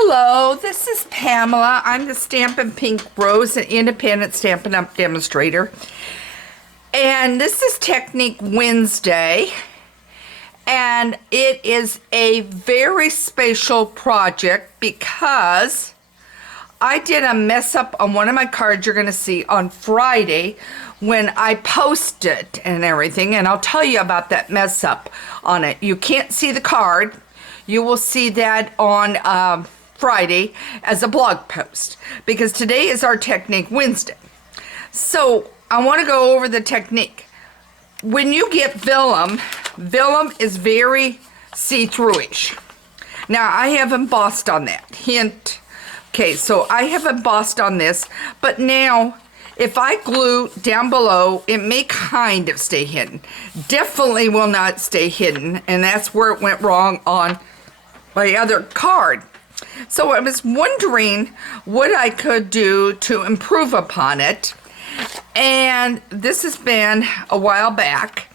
Hello, this is Pamela. I'm the Stampin' Pink Rose, an independent Stampin' Up! Demonstrator. And this is Technique Wednesday. And it is a very special project because I did a mess up on one of my cards you're going to see on Friday when I post it and everything. And I'll tell you about that mess up on it. You can't see the card. You will see that on Friday as a blog post because today is our Technique Wednesday. So I want to go over the technique. When you get vellum, vellum is very see-through-ish. Now I have embossed on that. Hint. Okay, so I have embossed on this, but now if I glue down below, it may kind of stay hidden. Definitely will not stay hidden, and that's where it went wrong on my other card. So I was wondering what I could do to improve upon it, and this has been a while back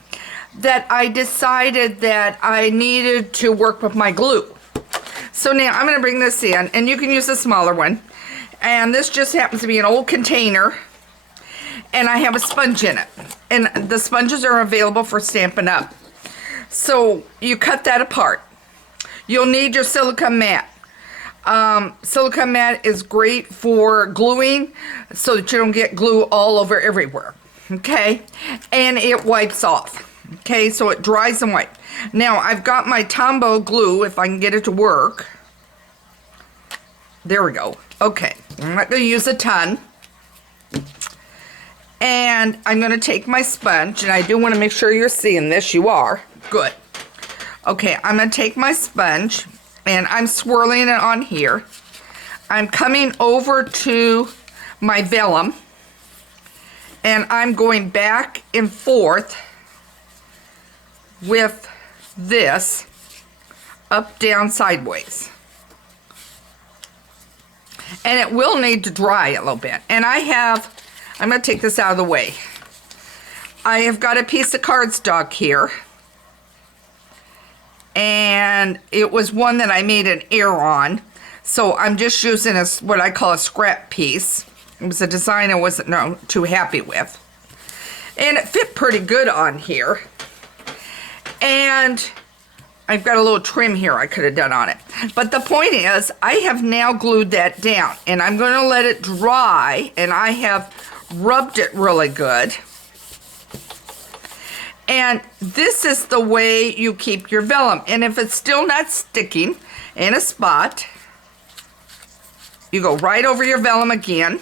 that I decided that I needed to work with my glue. So now I'm going to bring this in, and you can use a smaller one, and this just happens to be an old container, and I have a sponge in it, and the sponges are available for Stampin' Up! So you cut that apart. You'll need your silicone mat. Silicone mat is great for gluing so that you don't get glue all over everywhere, okay? And it wipes off, okay? So it dries and wipes. Now, I've got my Tombow glue, if I can get it to work. There we go. Okay, I'm not going to use a ton. And I'm going to take my sponge, and I do want to make sure you're seeing this. You are. Good. Okay, I'm going to take my sponge, and I'm swirling it on here. I'm coming over to my vellum, and I'm going back and forth with this, up, down, sideways. And it will need to dry a little bit. And I'm going to take this out of the way. I have got a piece of cardstock here. And it was one that I made an error on. So I'm just using what I call a scrap piece. It was a design I wasn't too happy with. And it fit pretty good on here. And I've got a little trim here I could have done on it. But the point is, I have now glued that down. And I'm going to let it dry. And I have rubbed it really good. And this is the way you keep your vellum. And if it's still not sticking in a spot, you go right over your vellum again,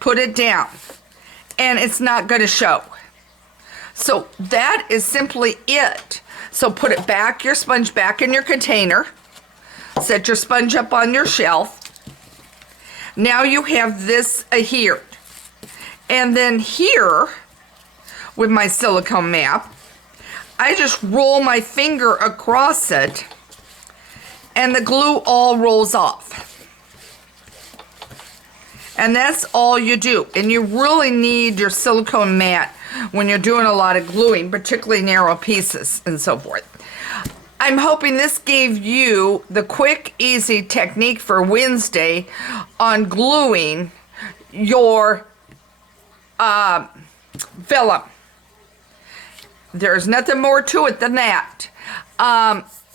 put it down, and it's not going to show. So that is simply it. So put it back, your sponge back in your container, set your sponge up on your shelf. Now you have this here. And then here, with my silicone mat, I just roll my finger across it and the glue all rolls off. And that's all you do. And you really need your silicone mat when you're doing a lot of gluing, particularly narrow pieces and so forth. I'm hoping this gave you the quick, easy technique for Wednesday on gluing your vellum. There's nothing more to it than that.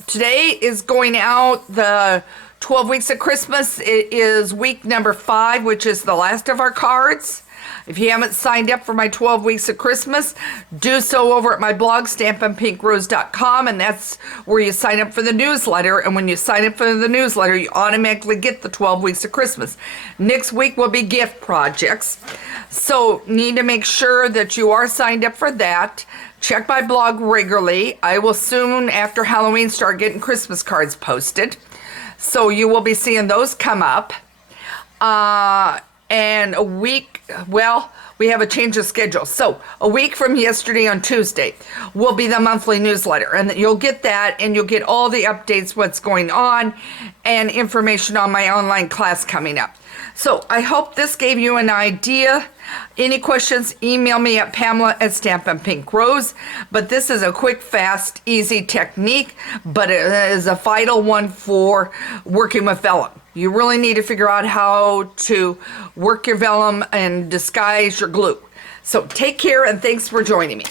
Today is going out the 12 weeks of Christmas. It is week number 5, which is the last of our cards. If you haven't signed up for my 12 weeks of Christmas, do so over at my blog, stampinpinkrose.com, and that's where you sign up for the newsletter. And when you sign up for the newsletter, you automatically get the 12 weeks of Christmas. Next week will be gift projects. So need to make sure that you are signed up for that. Check my blog regularly. I will soon, after Halloween, start getting Christmas cards posted. So you will be seeing those come up. And we we have a change of schedule. So a week from yesterday on Tuesday will be the monthly newsletter, and you'll get that, and you'll get all the updates, what's going on, and information on my online class coming up. So I hope this gave you an idea. Any questions, email me at Pamela@StampinPinkRose. But this is a quick, fast, easy technique, but it is a vital one for working with vellum. You really need to figure out how to work your vellum and disguise your glue. So take care, and thanks for joining me.